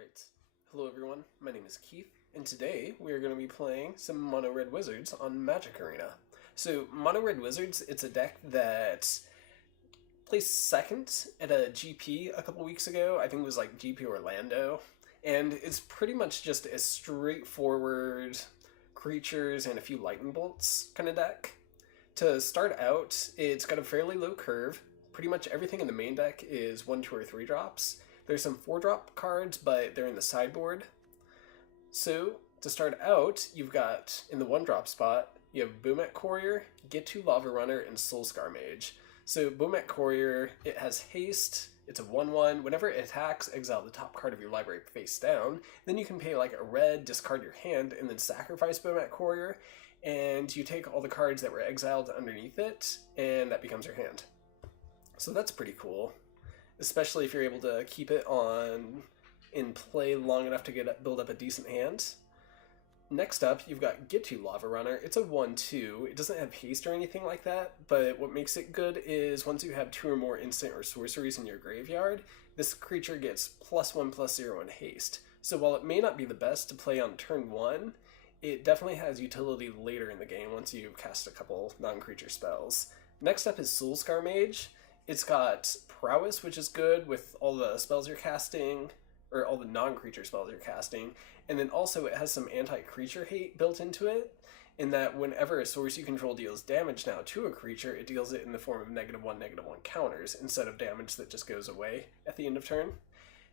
Alright, hello everyone, my name is Keith, and today we are going to be playing some Mono Red Wizards on Magic Arena. So, Mono Red Wizards, it's a deck that placed second at a GP a couple weeks ago. I think it was like GP Orlando, and it's pretty much just a straightforward creatures and a few lightning bolts kind of deck. To start out, it's got a fairly low curve. Pretty much everything in the main deck is 1, 2, or 3 drops. There's some 4-drop cards, but they're in the sideboard. So, to start out, you've got, in the 1-drop spot, you have Boomette Courier, Get To Lava Runner, and Soulscar Mage. So, Boomette Courier, it has haste, it's a 1/1. Whenever it attacks, exile the top card of your library face down. Then you can pay like a red, discard your hand, and then sacrifice Boomette Courier, and you take all the cards that were exiled underneath it, and that becomes your hand. So that's pretty cool. Especially if you're able to keep it in play long enough to build up a decent hand. Next up, you've got Get To Lava Runner. It's a 1/2. It doesn't have haste or anything like that, but what makes it good is once you have 2 or more instant or sorceries in your graveyard, this creature gets +1/+0 in haste. So while it may not be the best to play on turn 1, it definitely has utility later in the game once you've cast a couple non-creature spells. Next up is Soulscar Mage. It's got Prowess, which is good with all the spells you're casting, or all the non-creature spells you're casting, and then also it has some anti-creature hate built into it, in that whenever a source you control deals damage now to a creature, it deals it in the form of -1/-1 counters, instead of damage that just goes away at the end of turn.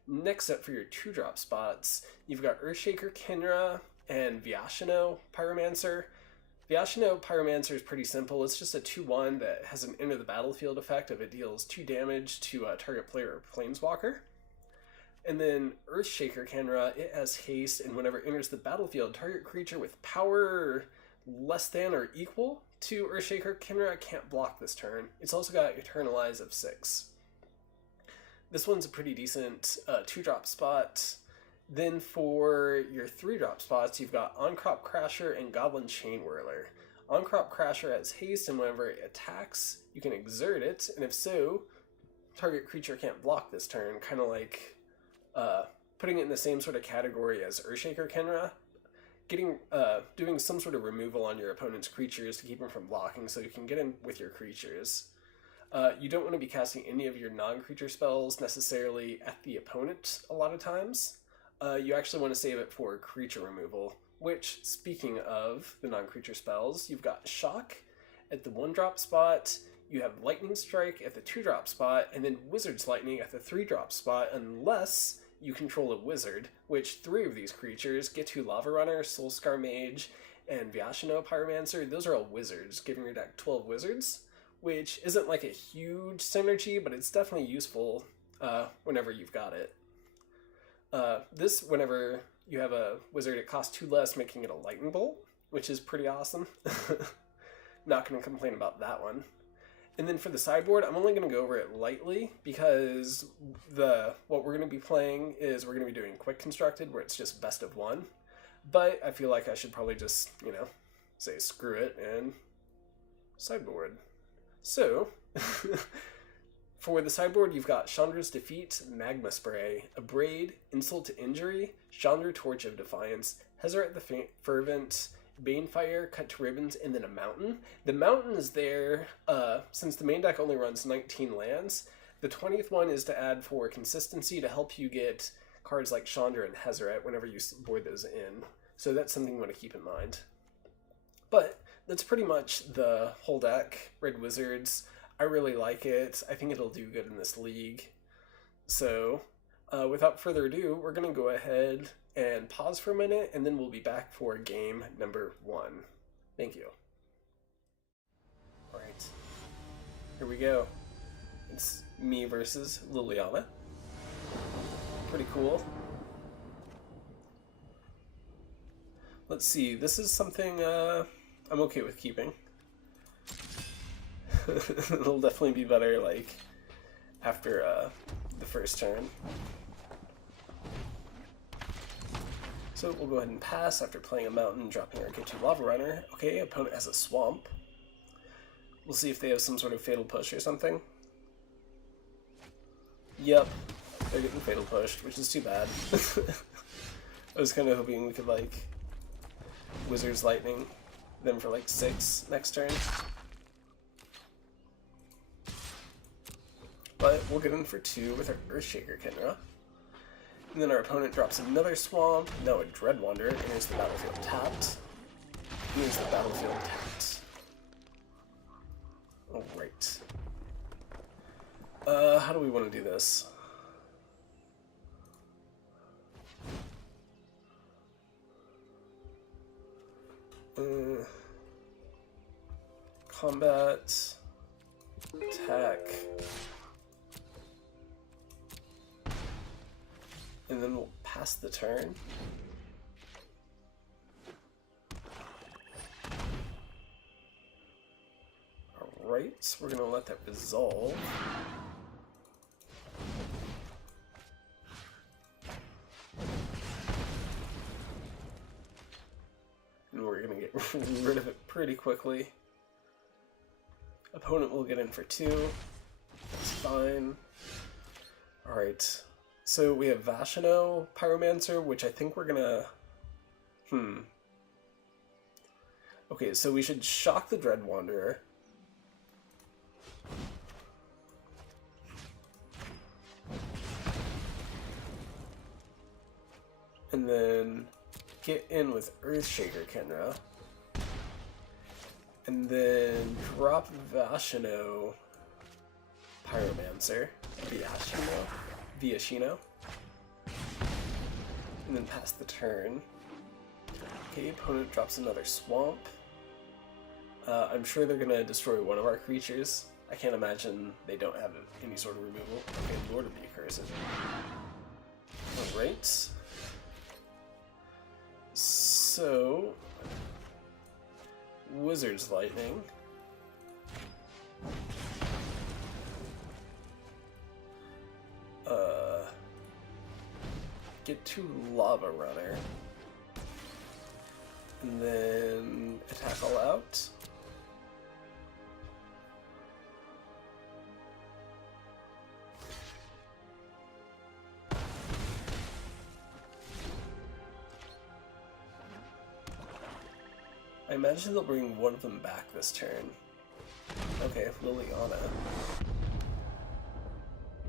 Next up for your 2-drop spots, you've got Earthshaker Kinra and Vyashino Pyromancer. Vyashino Pyromancer is pretty simple. It's just a 2/1 that has an enter the battlefield effect of it deals 2 damage to a target player or planeswalker. And then Earthshaker Kinra, it has haste, and whenever it enters the battlefield, target creature with power less than or equal to Earthshaker Kinra can't block this turn. It's also got Eternalize of 6. This one's a pretty decent 2-drop spot. Then for your 3-drop spots, you've got On-Crop Crasher and Goblin Chain Whirler. On-Crop Crasher has haste, and whenever it attacks, you can exert it, and if so, target creature can't block this turn, kind of like putting it in the same sort of category as Earthshaker Kinra, doing some sort of removal on your opponent's creatures to keep them from blocking so you can get in with your creatures. You don't want to be casting any of your non-creature spells necessarily at the opponent a lot of times. You actually want to save it for creature removal, which, speaking of the non-creature spells, you've got Shock at the 1-drop spot, you have Lightning Strike at the 2-drop spot, and then Wizard's Lightning at the 3-drop spot, unless you control a wizard, which 3 of these creatures, Get To Lava Runner, Soulscar Mage, and Vyashino Pyromancer, those are all wizards, giving your deck 12 wizards, which isn't like a huge synergy, but it's definitely useful whenever you've got it. Whenever you have a wizard, it costs 2 less, making it a lightning bolt, which is pretty awesome. Not going to complain about that one. And then for the sideboard, I'm only going to go over it lightly, because what we're going to be playing is we're going to be doing Quick Constructed, where it's just best of 1. But I feel like I should probably just, say screw it and sideboard. So, for the sideboard, you've got Chandra's Defeat, Magma Spray, Abrade, Insult to Injury, Chandra Torch of Defiance, Hezeret the Fervent, Banefire, Cut to Ribbons, and then a Mountain. The Mountain is there, since the main deck only runs 19 lands. The 20th one is to add for consistency to help you get cards like Chandra and Hezeret whenever you board those in. So that's something you want to keep in mind. But that's pretty much the whole deck, Red Wizards. I really like it. I think it'll do good in this league. So, without further ado, we're going to go ahead and pause for a minute, and then we'll be back for game number 1. Thank you. Alright, here we go. It's me versus Liliana. Pretty cool. Let's see, this is something I'm okay with keeping. It'll definitely be better, after the first turn. So we'll go ahead and pass after playing a Mountain, dropping our Get To Lava Runner. Okay, opponent has a Swamp. We'll see if they have some sort of Fatal Push or something. Yep, They're getting fatal pushed, which is too bad. I was kind of hoping we could, like, Wizard's Lightning them for, like, 6 next turn. But we'll get in for 2 with our Earthshaker Kenra. And then our opponent drops another Swamp, now a Dreadwander, enters the battlefield tapped. Enters the battlefield tapped. Alright. How do we want to do this? Combat, attack, and then we'll pass the turn. Alright, we're gonna let that resolve. And we're gonna get rid of it pretty quickly. Opponent will get in for 2. That's fine. Alright. So we have Vashino, Pyromancer, which I think we're gonna... Okay, so we should shock the Dread Wanderer. And then get in with Earthshaker Kenra. And then drop Vashino, Pyromancer, Viashino. And then pass the turn. Okay, opponent drops another Swamp. I'm sure they're gonna destroy one of our creatures. I can't imagine they don't have any sort of removal. Okay, Lord of the Accursed. Alright. So... Wizard's Lightning. Get to Lava Runner. And then attack all out. I imagine they'll bring one of them back this turn. Okay, Liliana.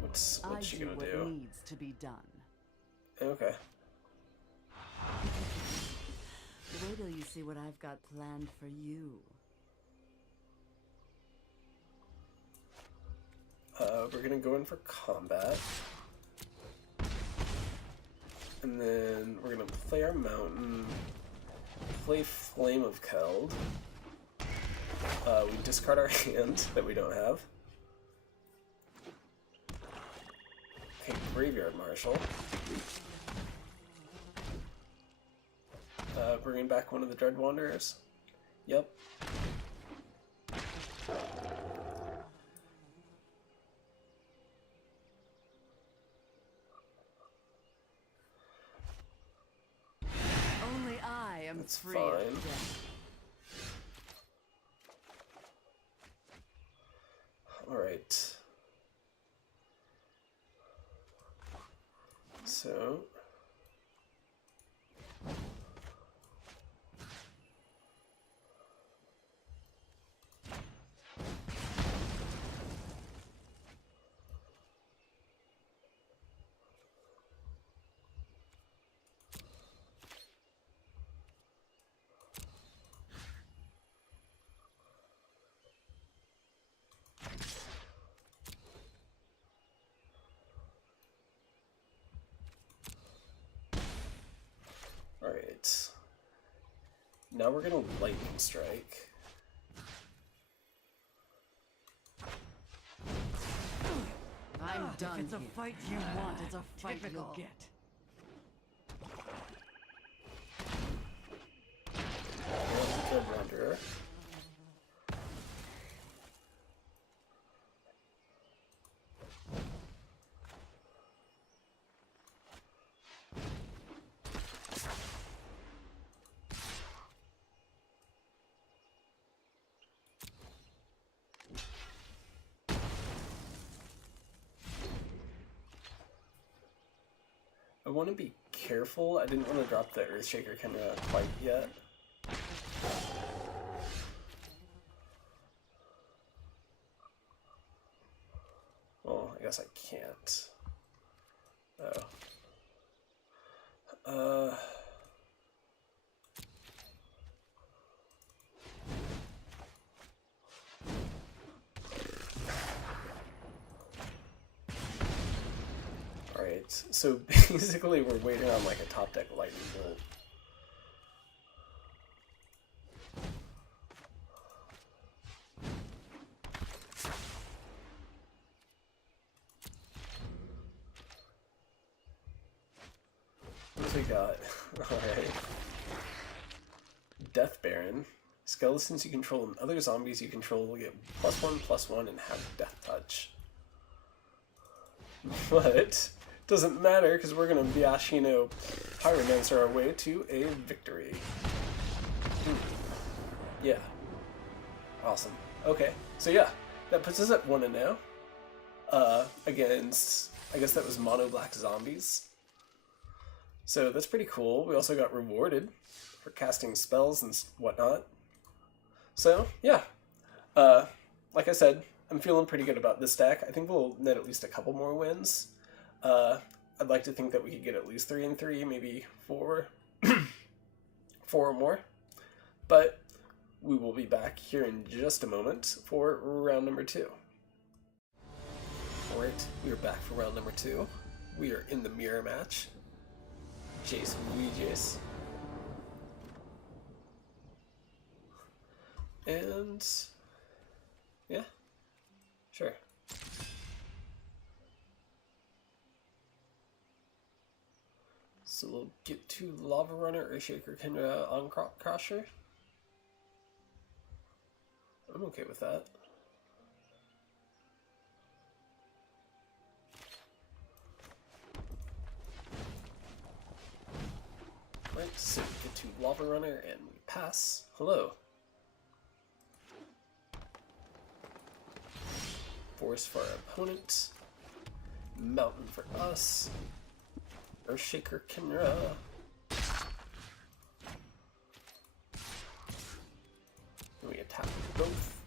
What's she gonna do? What needs to be done. Okay. Wait till you see what I've got planned for you. We're gonna go in for combat. And then we're gonna play our mountain. Play Flame of Keld. We discard our hand that we don't have. Okay, Graveyard Marshal. Bringing back one of the Dread Wanderers. Yep. Only I am That's free fine. of death. Alright. So... Alright. Now we're gonna Lightning Strike. I'm done. If it's a fight you want, it's a fight you'll get. Dread Wanderer. want to be careful. I didn't want to drop the Earthshaker Kenra quite yet. Well, I guess I can't. Oh. Alright, so basically we're waiting on like a top deck lightning bolt. What do we got? Alright. Death Baron. Skeletons you control and other zombies you control will get +1/+1 and have death touch. But doesn't matter because we're gonna Biashino Pyromancer our way to a victory. Yeah. Awesome. Okay. So yeah, that puts us at 1-0. Against, I guess that was mono black zombies. So that's pretty cool. We also got rewarded for casting spells and whatnot. So, yeah. Like I said, I'm feeling pretty good about this deck. I think we'll net at least a couple more wins. I'd like to think that we could get at least 3-3, maybe 4. 4 or more. But we will be back here in just a moment for round number 2. Alright, we are back for round number 2. We are in the mirror match. Jason Jace. And yeah, sure. So we'll get to Lava Runner, Earthshaker, Kendra on Crop Crusher. I'm okay with that. Right, so we get to Lava Runner and we pass. Hello. Forest for our opponent. Mountain for us. Earthshaker Kenra. Then we attack with both.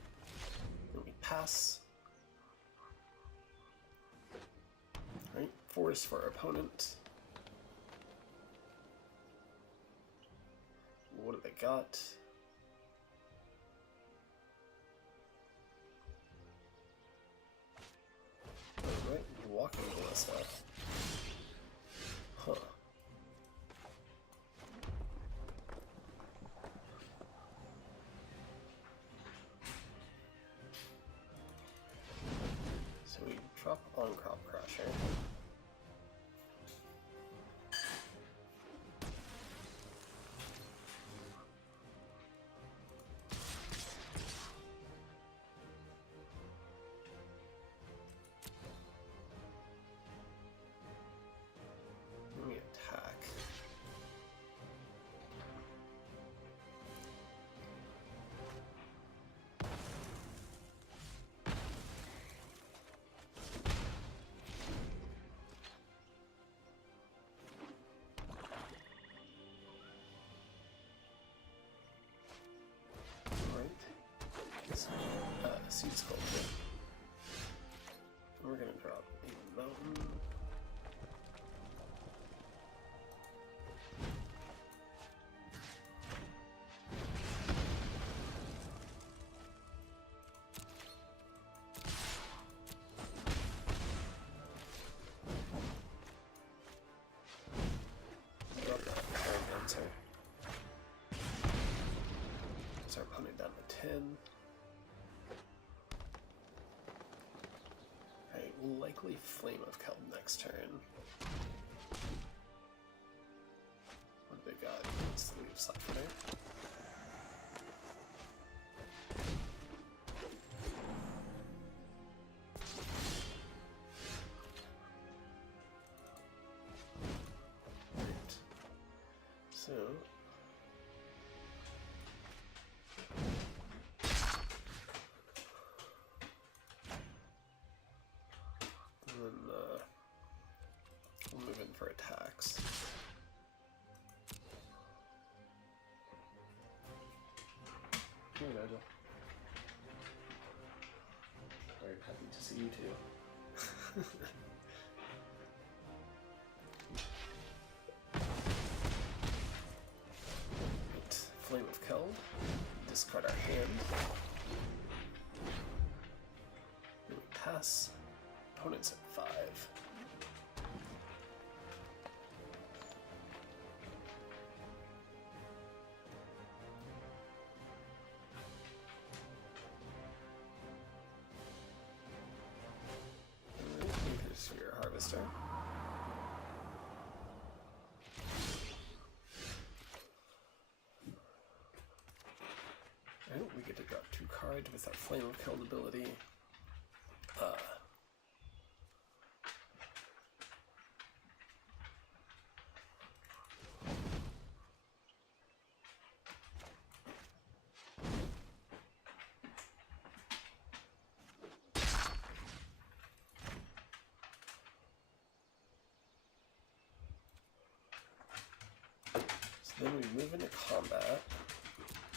Then we pass. Right, forest for our opponent. What do they got? Alright, walking ballista. Huh. So we drop on Crop Crusher. We attack. Alright. Seed Sculpture. We're gonna drop a mountain. Drop that Pyromancer. Start putting down to 10. Alright, likely Flame of Kelp next turn. What do they got? Let's leave Siphoner. Right. So and then we'll move in for attacks. Here, Nigel. Very happy to see you too. Right. Flame of Keld. Discard our hand. Here we pass. Opponent's at 5. Here's your Harvester. Alright, we get to drop 2 cards with our Flame of Keld ability. So then we move into combat.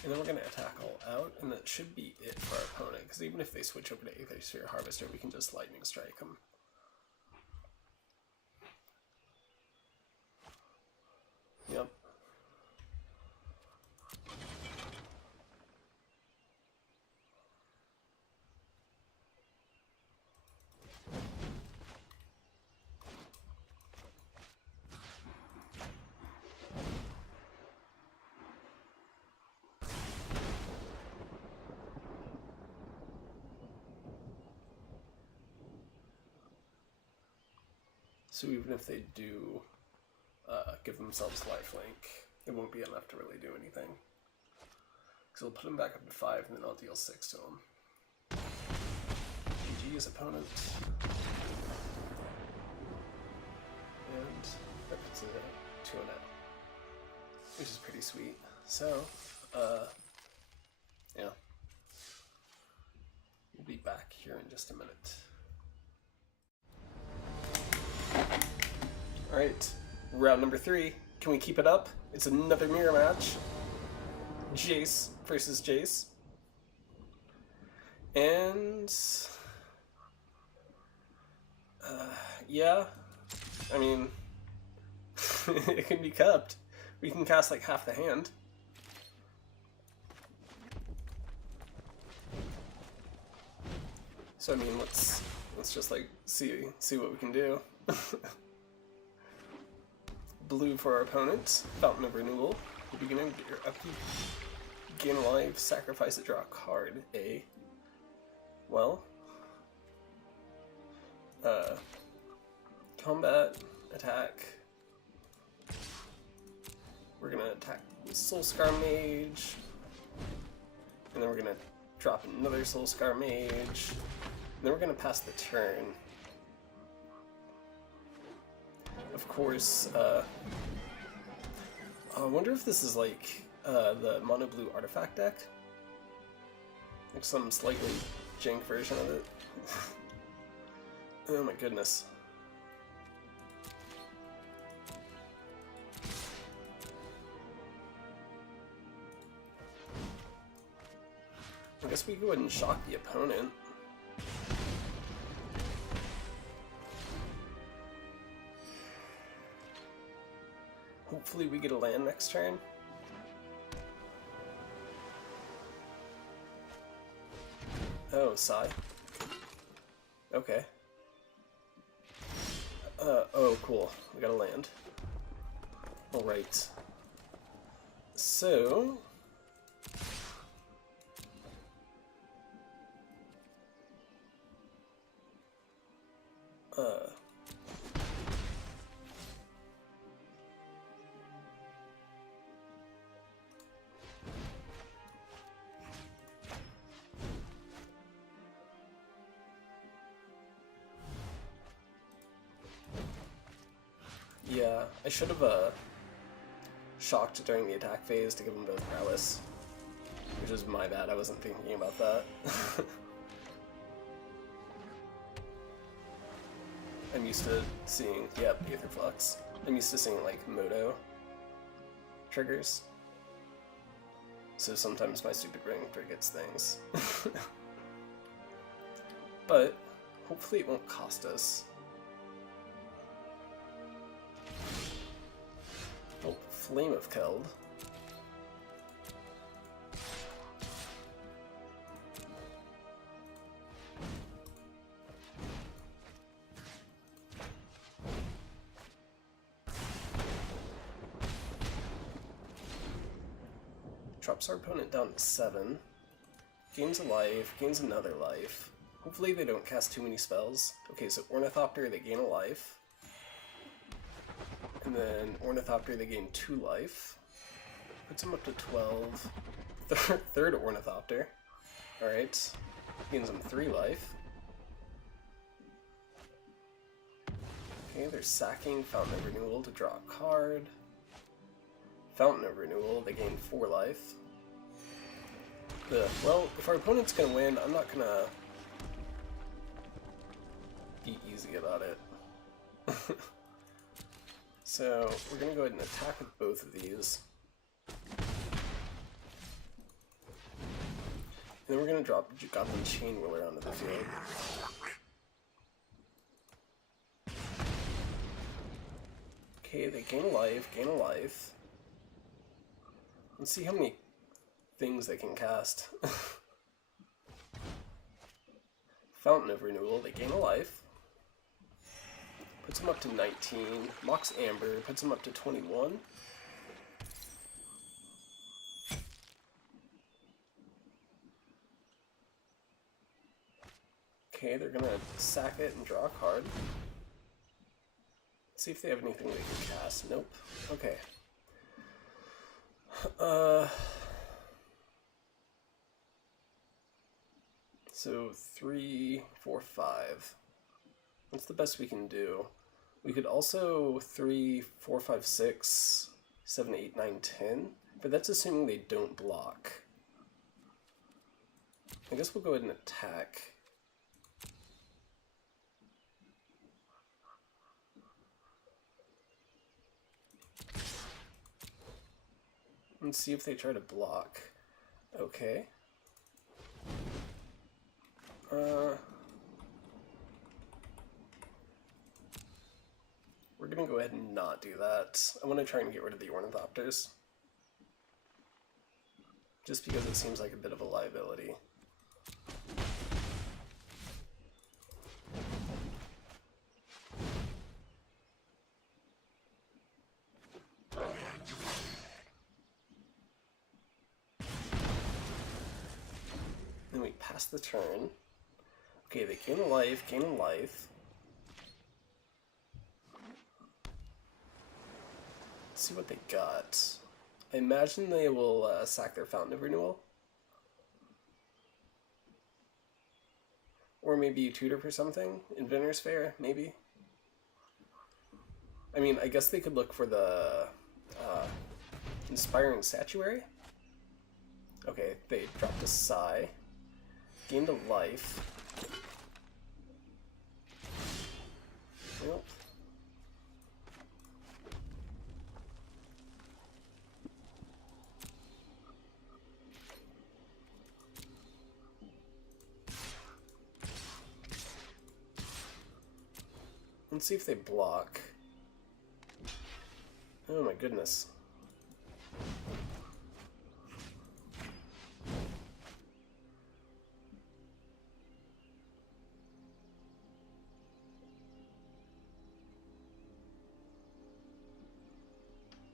And then we're going to attack all out, and that should be it for our opponent, because even if they switch over to Aether Sphere Harvester, we can just Lightning Strike them. Yep. So even if they do give themselves lifelink, it won't be enough to really do anything. Because I'll put them back up to 5, and then I'll deal 6 to them. GG's opponent. And that puts it at 2-0, which is pretty sweet. So, yeah. We'll be back here in just a minute. Alright, round number 3. Can we keep it up? It's another mirror match. Jace versus Jace. And... yeah. I mean... it can be kept. We can cast like half the hand. So I mean, let's just like see what we can do. Blue for our opponent. Fountain of Renewal. At the beginning of your upkeep, gain a life, sacrifice it, draw a card. Well, combat, attack. We're gonna attack Soulscar Mage, and then we're gonna drop another Soulscar Mage, and then we're gonna pass the turn. Of course, I wonder if this is like the mono blue artifact deck, like some slightly jank version of it. Oh my goodness. I guess we go ahead and shock the opponent. Hopefully we get a land next turn. Oh, Sai. Okay. Oh, cool. We got a land. Alright. So... yeah, I should have shocked during the attack phase to give them both prowess, which is my bad. I wasn't thinking about that. I'm used to seeing, yep, Aether Flux. I'm used to seeing like Moto triggers. So sometimes my stupid ring gets things. But hopefully it won't cost us. Oh, Flame of Keld. Drops our opponent down to 7. Gains a life, gains another life. Hopefully they don't cast too many spells. Okay, so Ornithopter, they gain a life. And then Ornithopter, they gain 2 life. Puts them up to 12. Third Ornithopter. Alright. Gains them 3 life. Okay, they're sacking Fountain of Renewal to draw a card. Fountain of Renewal, they gain 4 life. Well, if our opponent's gonna win, I'm not gonna be easy about it. So, we're gonna go ahead and attack with both of these. And then we're gonna drop Goblin Chain Whirler onto the field. Okay, they gain a life, gain a life. Let's see how many things they can cast. Fountain of Renewal, they gain a life. Puts them up to 19. Mox Amber, puts them up to 21. Okay, they're gonna sack it and draw a card. Let's see if they have anything they can cast. Nope. Okay. So 3, 4, 5. That's the best we can do. We could also 3, 4, 5, 6, 7, 8, 9, 10, but that's assuming they don't block. I guess we'll go ahead and attack. And see if they try to block. Okay. We're gonna go ahead and not do that. I want to try and get rid of the Ornithopters. Just because it seems like a bit of a liability. Then we pass the turn. Okay, they gain a life, gain a life. Let's see what they got. I imagine they will sack their Fountain of Renewal. Or maybe tutor for something? Inventor's Fair, maybe? I mean, I guess they could look for the Inspiring Statuary? Okay, they dropped a Sigh. Gained a life. Nope. Let's see if they block. Oh my goodness.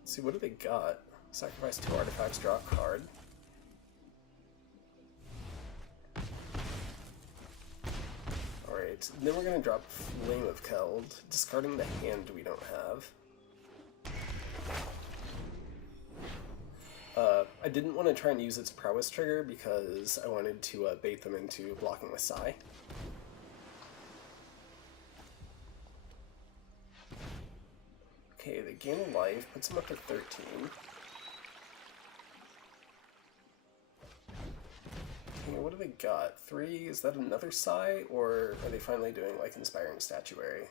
Let's see, what do they got? Sacrifice 2 artifacts, draw a card. Alright, then we're gonna drop Flame of Keld, discarding the hand we don't have. I didn't want to try and use its prowess trigger because I wanted to bait them into blocking with Sigh. Okay, they gain a life, puts them up to 13. Okay, what do they got? 3? Is that another Sigh, or are they finally doing like Inspiring Statuary?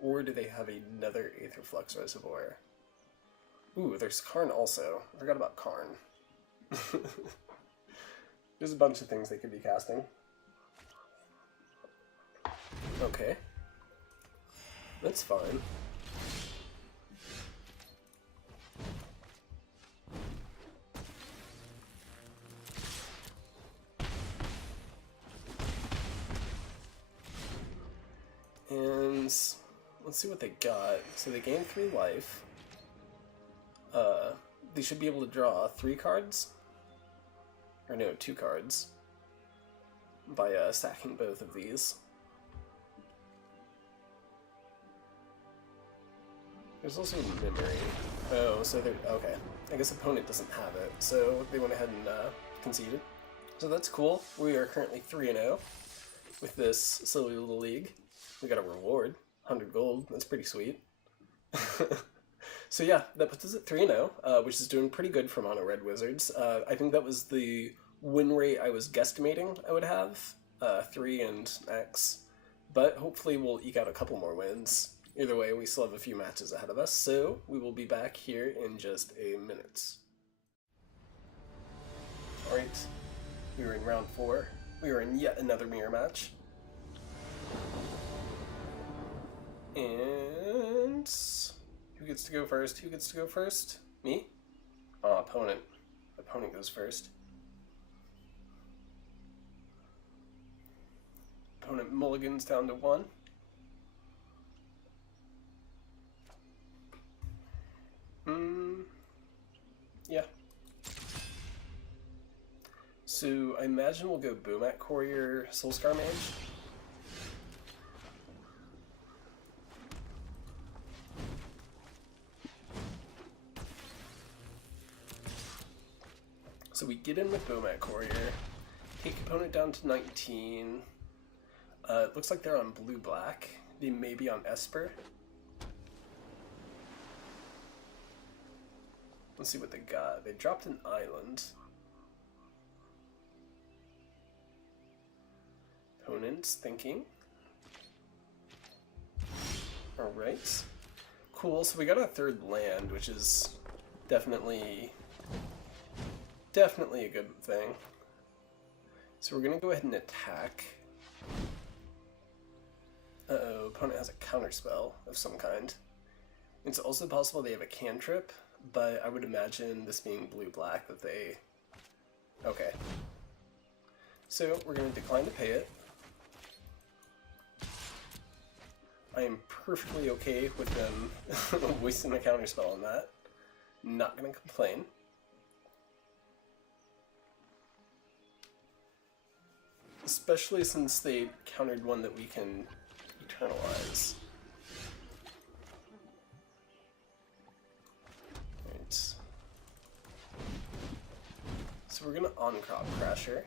Or do they have another Aetherflux Reservoir? Ooh, there's Karn also. I forgot about Karn. There's a bunch of things they could be casting. Okay. That's fine. And let's see what they got. So they gain 3 life. They should be able to draw 3 cards. Or no, 2 cards. By stacking both of these. There's also memory. Oh, so they're... okay. I guess opponent doesn't have it, so they went ahead and conceded. So that's cool. We are currently 3-0 with this silly little league. We got a reward, 100 gold. That's pretty sweet. So yeah, that puts us at 3-0, which is doing pretty good for Mono Red Wizards. I think that was the win rate I was guesstimating I would have, 3 and X. But hopefully we'll eke out a couple more wins. Either way, we still have a few matches ahead of us, so we will be back here in just a minute. Alright, we were in round 4. We were in yet another mirror match. And... who gets to go first? Who gets to go first? Me? Oh, opponent. Opponent goes first. Opponent mulligans down to 1. Yeah. So I imagine we'll go Boomat Courier Soulscar Mage. So we get in with Boomat Courier, take opponent down to 19. It looks like they're on blue-black. They may be on Esper. Let's see what they got. They dropped an island. Opponent's thinking. Alright. Cool, so we got a 3rd land, which is definitely a good thing. So we're gonna go ahead and attack. Uh-oh, opponent has a counterspell of some kind. It's also possible they have a cantrip, but I would imagine this being blue-black that they... okay. So we're gonna decline to pay it. I am perfectly okay with them wasting a counterspell on that. Not gonna complain. Especially since they countered one that we can eternalize. Right. So we're gonna on-crop Crasher.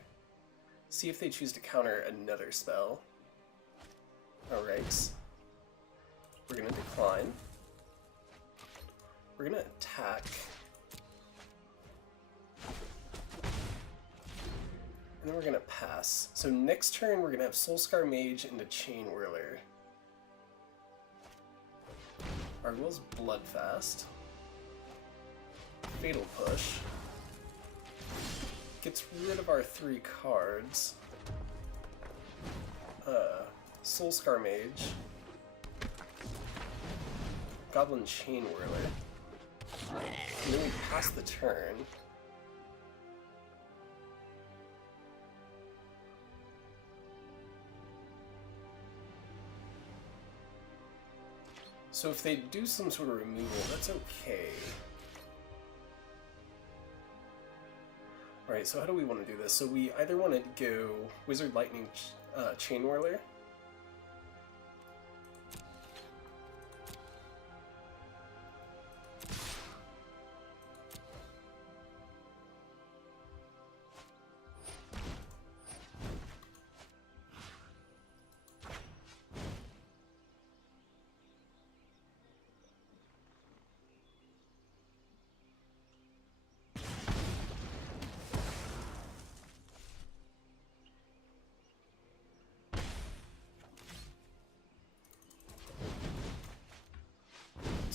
See if they choose to counter another spell. Alright. We're gonna decline. We're gonna attack. And then we're gonna pass. So next turn we're gonna have Soulscar Mage into Chain Whirler. Arguel's Bloodfast. Fatal Push. Gets rid of our 3 cards. Soulscar Mage. Goblin Chain Whirler. And then we pass the turn. So if they do some sort of removal, that's okay. Alright, so how do we want to do this? So we either want to go Wizard Lightning Chain Whirler.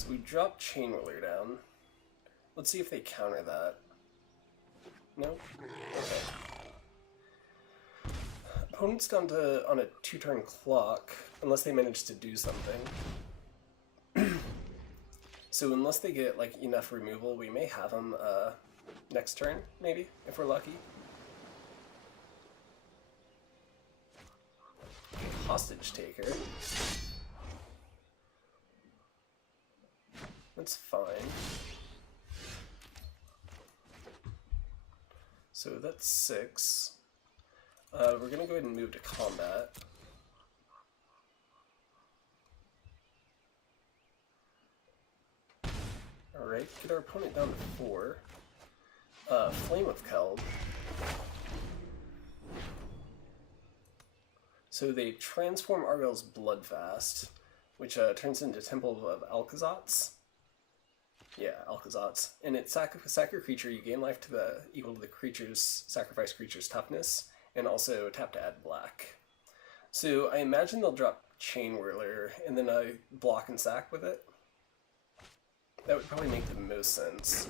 So we drop Chain Whirler down. Let's see if they counter that. Nope. Okay. Opponent's down to on a 2-turn clock, unless they manage to do something. So unless they get like enough removal, we may have them next turn, maybe, if we're lucky. Hostage Taker. That's fine. So that's 6. We're gonna go ahead and move to combat. Alright, get our opponent down to 4. Flame of Keld. So they transform Argyle's Bloodfast, which turns into Temple of Alkazats. Yeah, Alkazats. And it sack a creature, you gain life to the equal to the creature's sacrifice creature's toughness, and also tap to add black. So I imagine they'll drop Chain Whirler, and then block and sack with it. That would probably make the most sense.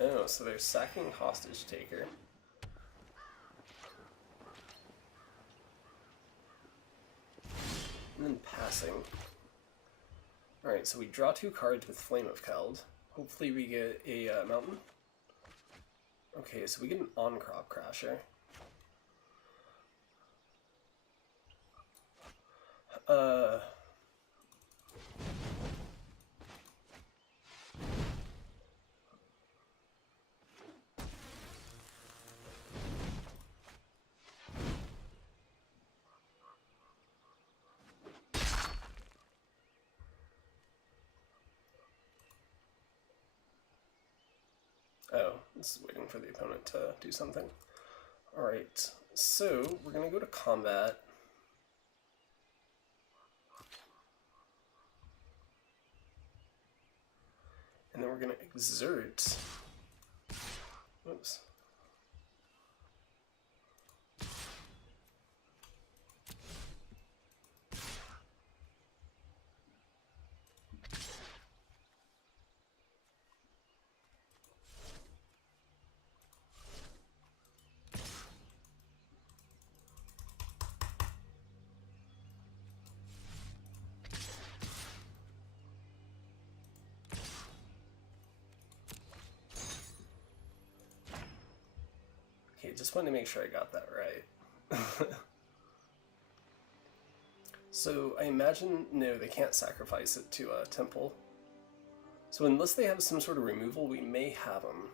Oh, so they're sacking Hostage Taker. And then passing. Alright, so we draw 2 cards with Flame of Keld. Hopefully we get a mountain. Okay, so we get an On-Crop Crasher. Oh, this is waiting for the opponent to do something. Alright, so we're going to go to combat. And then we're going to exert. Oops. Okay, just wanted to make sure I got that right. So I imagine, no, they can't sacrifice it to a temple. So unless they have some sort of removal, we may have them.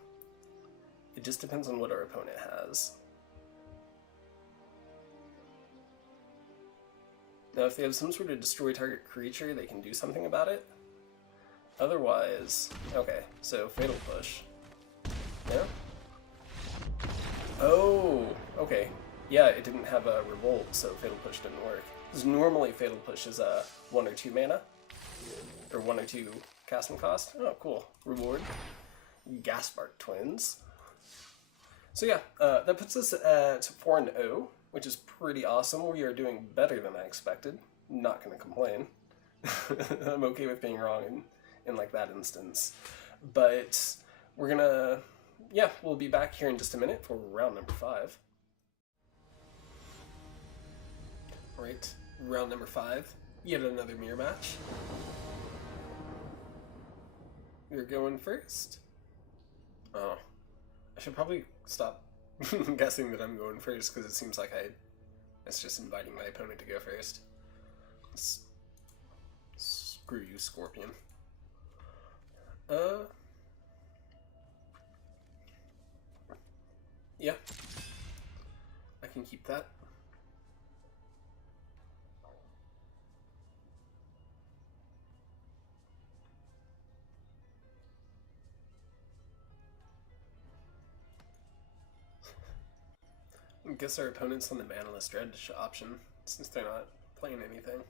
It just depends on what our opponent has. Now if they have some sort of destroy target creature, they can do something about it. Otherwise, okay, so Fatal Push. Yeah? Oh, okay. Yeah, it didn't have a Revolt, so Fatal Push didn't work. Because normally Fatal Push is 1 or 2 mana. Or 1 or 2 casting cost. Oh, cool. Reward. Gaspark Twins. So yeah, that puts us at 4-0, which is pretty awesome. We are doing better than I expected. Not gonna complain. I'm okay with being wrong in like that instance. But we're gonna... yeah, we'll be back here in just a minute for round number 5. Alright, round number 5. Yet another mirror match. You're going first. Oh, I should probably stop guessing that I'm going first, because it seems like it's just inviting my opponent to go first. Screw you, Scorpion. Yeah, I can keep that. I guess our opponent's on the Manaless Dredge option, since they're not playing anything.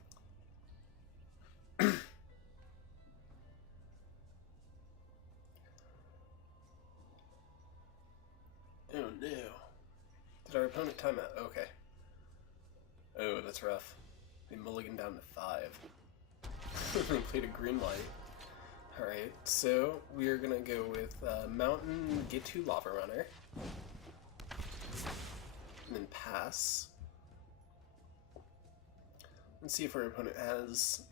Oh no. Did our opponent time out? Okay. Oh, that's rough. They mulligan down to 5. They played a green light. Alright, so we are gonna go with Mountain, get to Lava Runner. And then pass. Let's see if our opponent has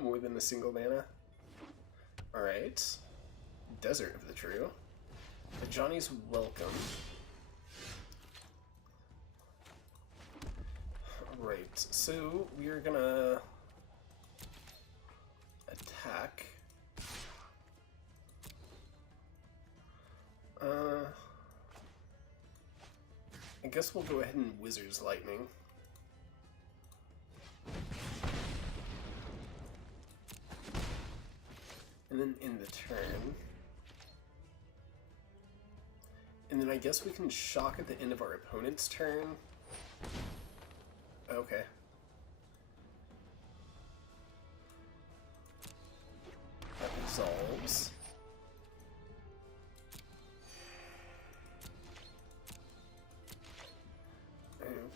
more than a single mana. Alright. Desert of the True. Johnny's Welcome. Right, so we are gonna attack. I guess we'll go ahead and Wizard's Lightning. And then in the turn. And then I guess we can shock at the end of our opponent's turn. Okay. That resolves.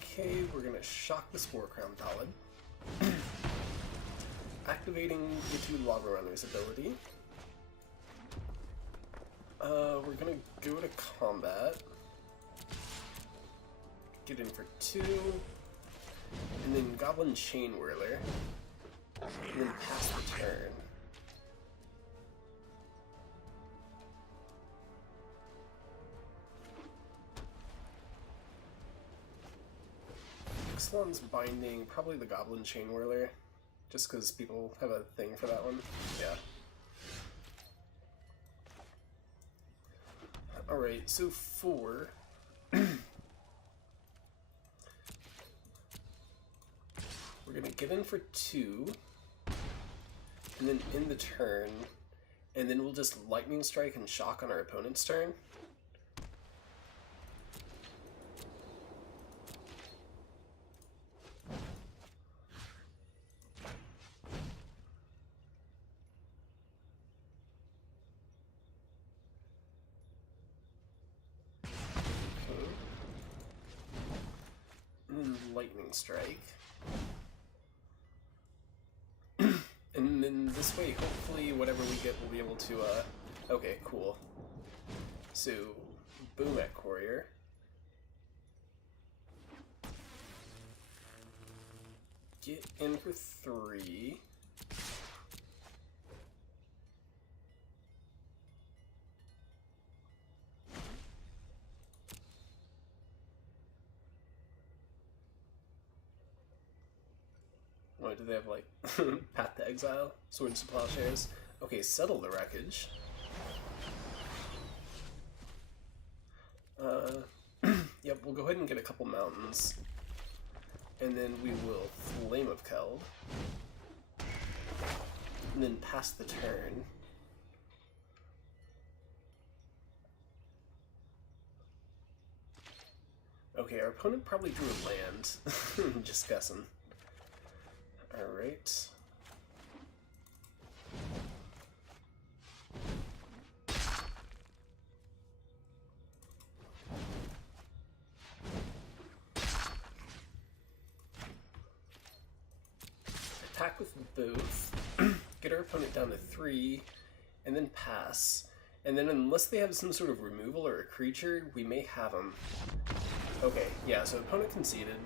Okay, we're gonna shock the Spore Crown Ballad. Activating the 2 Lava Runner's ability. We're gonna go to combat. Get in for 2. And then Goblin Chain Whirler. And then pass the turn. Ixalan's Binding, probably the Goblin Chain Whirler. Just because people have a thing for that one. Yeah. Alright, so 4. We're gonna get in for 2. And then end the turn. And then we'll just Lightning Strike and shock on our opponent's turn. Lightning Strike. And then this way, hopefully, whatever we get, we'll be able to, okay, cool. So, Boom at Courier. Get in for 3. Oh, do they have, like, Path to Exile? Swords to Plowshares? Okay, Settle the Wreckage. Yep, we'll go ahead and get a couple mountains. And then we will Flame of Keld. And then pass the turn. Okay, our opponent probably drew a land. Just guessing. Alright. Attack with both. Get our opponent down to 3, and then pass. And then unless they have some sort of removal or a creature, we may have them. Okay, yeah, so opponent conceded.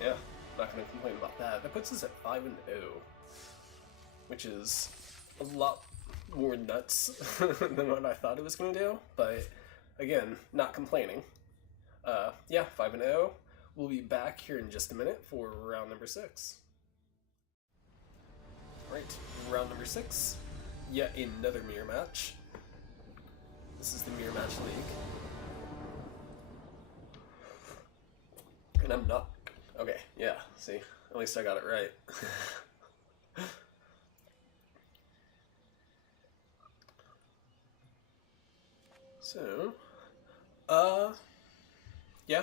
Yeah. Not going to complain about that. That puts us at 5-0, which is a lot more nuts than what I thought it was going to do. But again, not complaining. Yeah, 5-0. We'll be back here in just a minute for round number 6. Right, round number 6. Yet another mirror match. This is the mirror match league, and I'm not. Okay, yeah, see? At least I got it right. So, yeah.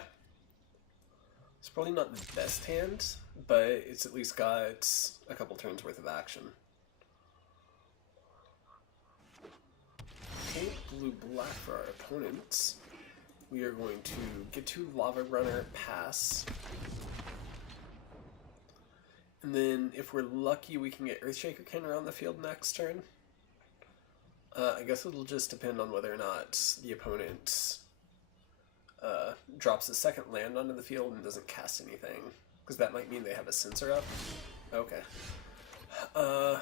It's probably not the best hand, but it's at least got a couple turns worth of action. Okay, blue-black for our opponents. we are going to get to Lava Runner, pass. And then if we're lucky, we can get Earthshaker Cannon on the field next turn. I guess it'll just depend on whether or not the opponent drops a second land onto the field and doesn't cast anything. Because that might mean they have a Censor up. Okay. We'll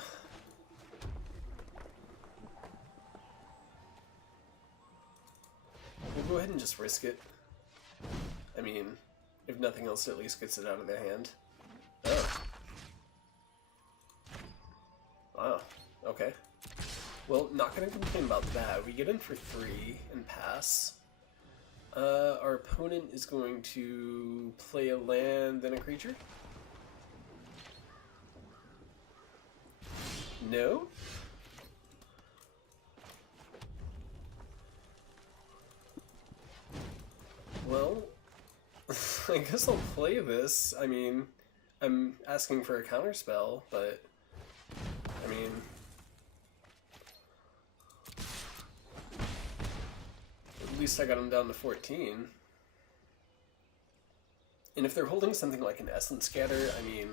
go ahead and just risk it. I mean, if nothing else, it at least gets it out of their hand. Oh. Wow. Okay. Well, not gonna complain about that. We get in for 3 and pass. Our opponent is going to play a land, then a creature? No? Well, I guess I'll play this. I mean, I'm asking for a counterspell, but I mean, at least I got him down to 14. And if they're holding something like an Essence Scatter, I mean,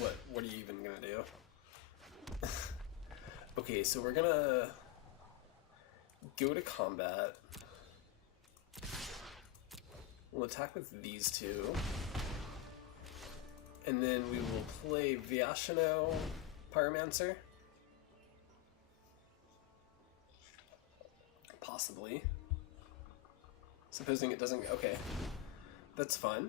what are you even gonna do? Okay, so we're gonna go to combat. We'll attack with these two. And then we will play Vyashino Pyromancer. Possibly. Supposing it doesn't... Okay. That's fine.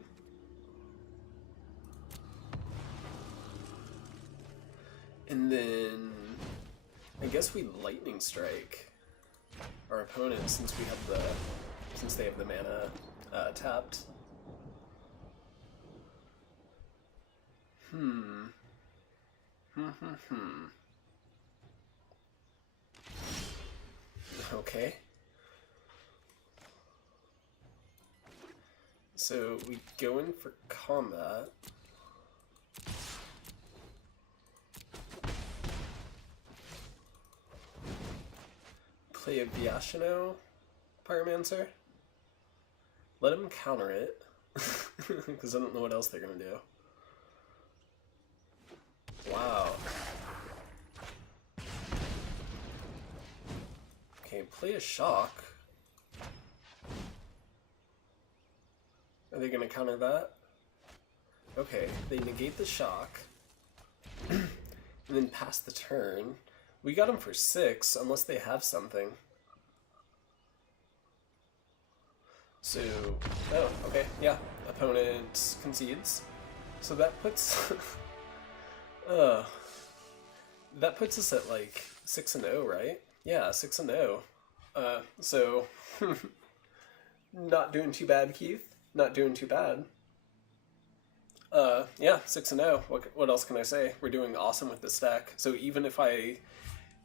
And then... I guess we Lightning Strike our opponent since they have the mana tapped. Okay. So we go in for combat. Play a Vyashino Pyromancer. Let him counter it, because I don't know what else they're going to do. Wow. Okay, play a Shock. Are they going to counter that? Okay, they negate the Shock, and then pass the turn. We got them for 6, unless they have something. So, oh, okay, yeah, opponent concedes. So that puts, that puts us at like 6-0, right? Yeah, 6-0. So, not doing too bad, Keith. Not doing too bad. Yeah, 6-0. What else can I say? We're doing awesome with this deck. So even if I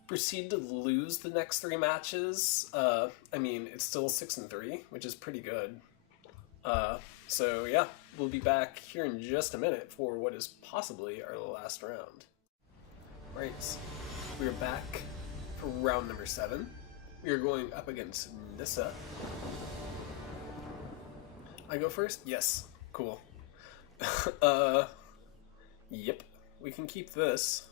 proceed to lose the next 3 matches, I mean, it's still 6-3, which is pretty good. So yeah, we'll be back here in just a minute for what is possibly our last round. Right, we're back for round number 7. We are going up against Nissa. I go first? Yes. Cool. Yep. We can keep this.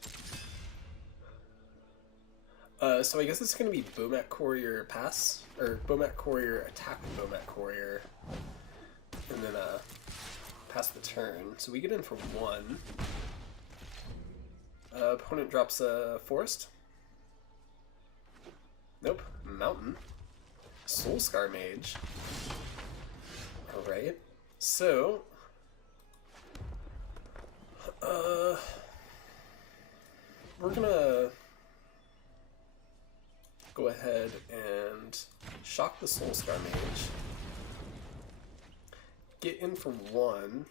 So I guess it's going to be Bomat Courier pass, or Bomat Courier attack with Bomat Courier, and then pass the turn. So we get in for 1. Opponent drops a forest. Nope. Mountain. Soulscar Mage. Alright. So... we're gonna go ahead and shock the Soulscar Mage. Get in for 1.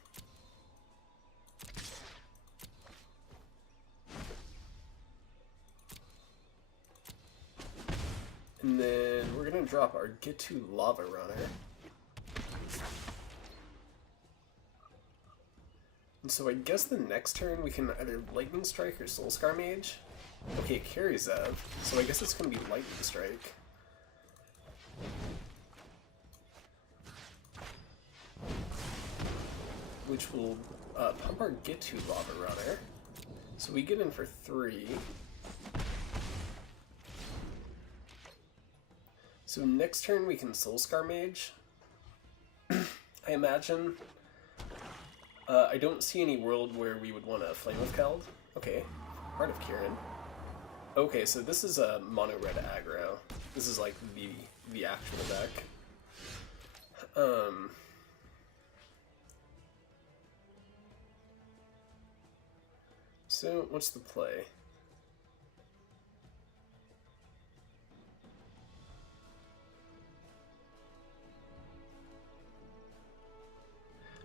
And then we're gonna drop our Get to Lava Runner. And so I guess the next turn we can either Lightning Strike or Soulscar Mage. Okay, it carries Zev, so I guess it's gonna be Lightning Strike. which will pump our Get To Lava Runner. So we get in for 3. So next turn we can Soulscar Mage. I imagine. I don't see any world where we would want a Flame of Keld. Okay, Heart of Kirin. Okay, so this is a mono red aggro. This is like the actual deck. So what's the play?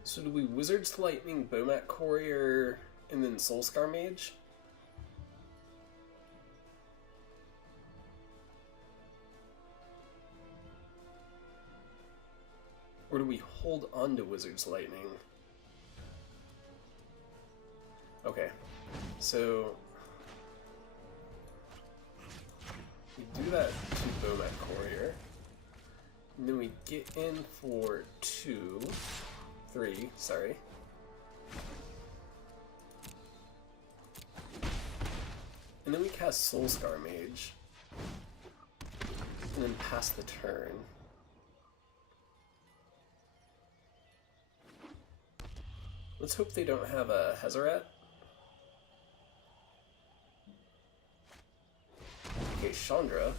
So do we Wizard's Lightning, Bomat Courier, and then Soulscar Mage? Or do we hold on to Wizard's Lightning? Okay, so we do that to Bomat Courier, and then we get in for 3, sorry. And then we cast Soulscar Mage, and then pass the turn. Let's hope they don't have a Hazoret. Okay, Chandra.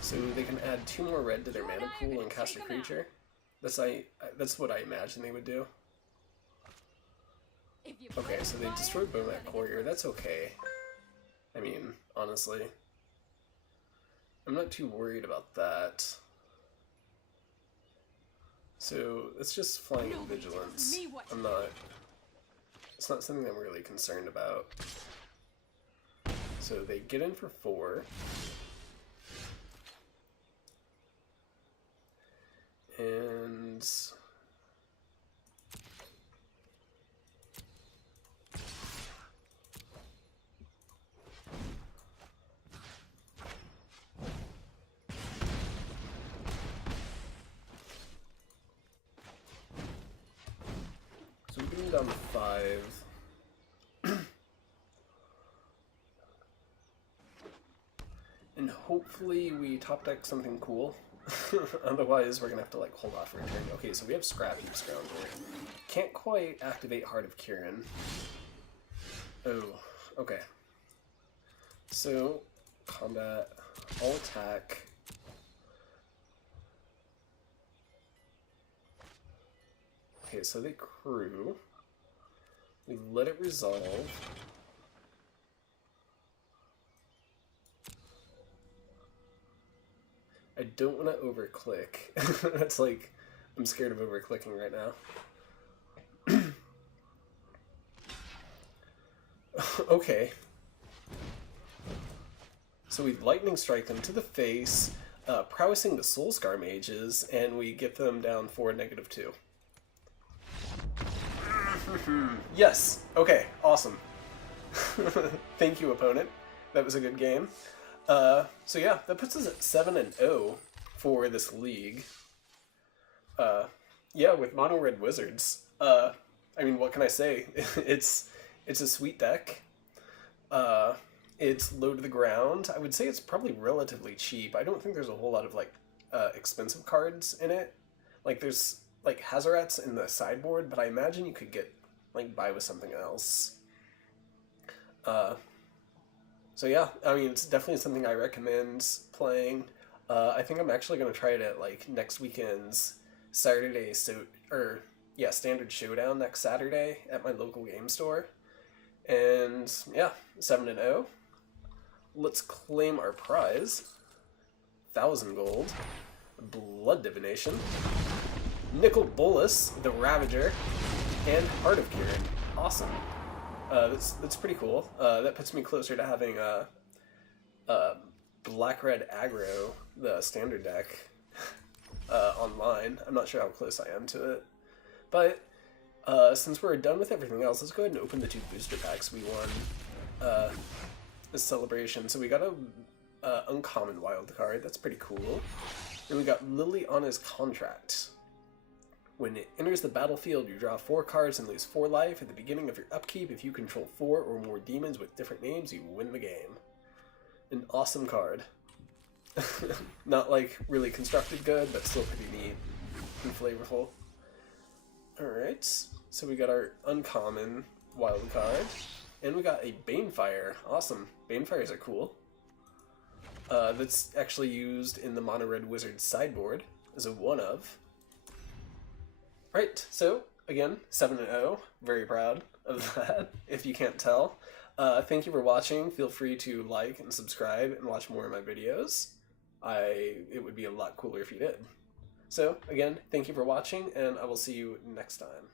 So they can add 2 more red to their mana pool and cast a creature. That's what I imagine they would do. Okay, so they destroyed Bomat Courier. That's okay. I mean, honestly, I'm not too worried about that. So it's just flying Vigilance. It's not something I'm really concerned about. So they get in for 4. And so we're going down to 5. And hopefully we top deck something cool. Otherwise, we're gonna have to like hold off for a turn. Okay, so we have Scrap Heap Scrounger. Can't quite activate Heart of Kirin. Oh, okay. So, combat, all attack. Okay, so they crew. We let it resolve. I don't want to overclick. That's like, I'm scared of overclicking right now. Okay. So we Lightning Strike them to the face, prowessing the Soulscar Mages, and we get them down for -2. Yes! Okay, awesome. Thank you, opponent. That was a good game. So yeah, that puts us at 7-0 for this league. Yeah, with Mono Red Wizards. I mean, what can I say? It's a sweet deck. It's low to the ground. I would say it's probably relatively cheap. I don't think there's a whole lot of like expensive cards in it. Like there's like Hazarets in the sideboard, but I imagine you could get like by with something else. So yeah, I mean, it's definitely something I recommend playing. I think I'm actually going to try it at like next weekend's Saturday, Standard Showdown next Saturday at my local game store. And yeah, 7-0. Let's claim our prize. 1,000 gold. Blood Divination. Nickel Bolus, the Ravager, and Heart of Kirin. Awesome. That's pretty cool. That puts me closer to having black-red aggro, the standard deck, online. I'm not sure how close I am to it. But since we're done with everything else, let's go ahead and open the 2 booster packs we won this celebration. So we got a uncommon wild card. That's pretty cool. And we got Lily Anna's Contract. When it enters the battlefield, you draw 4 cards and lose 4 life. At the beginning of your upkeep, if you control 4 or more demons with different names, you win the game. An awesome card. Not like really constructed good, but still pretty neat and flavorful. Alright, so we got our uncommon wild card. And we got a Banefire. Awesome. Banefires are cool. That's actually used in the Mono Red Wizard sideboard as a 1-of. Right, so again, 7-0. Very proud of that, if you can't tell. Thank you for watching. Feel free to like and subscribe and watch more of my videos. It would be a lot cooler if you did. So, again, thank you for watching, and I will see you next time.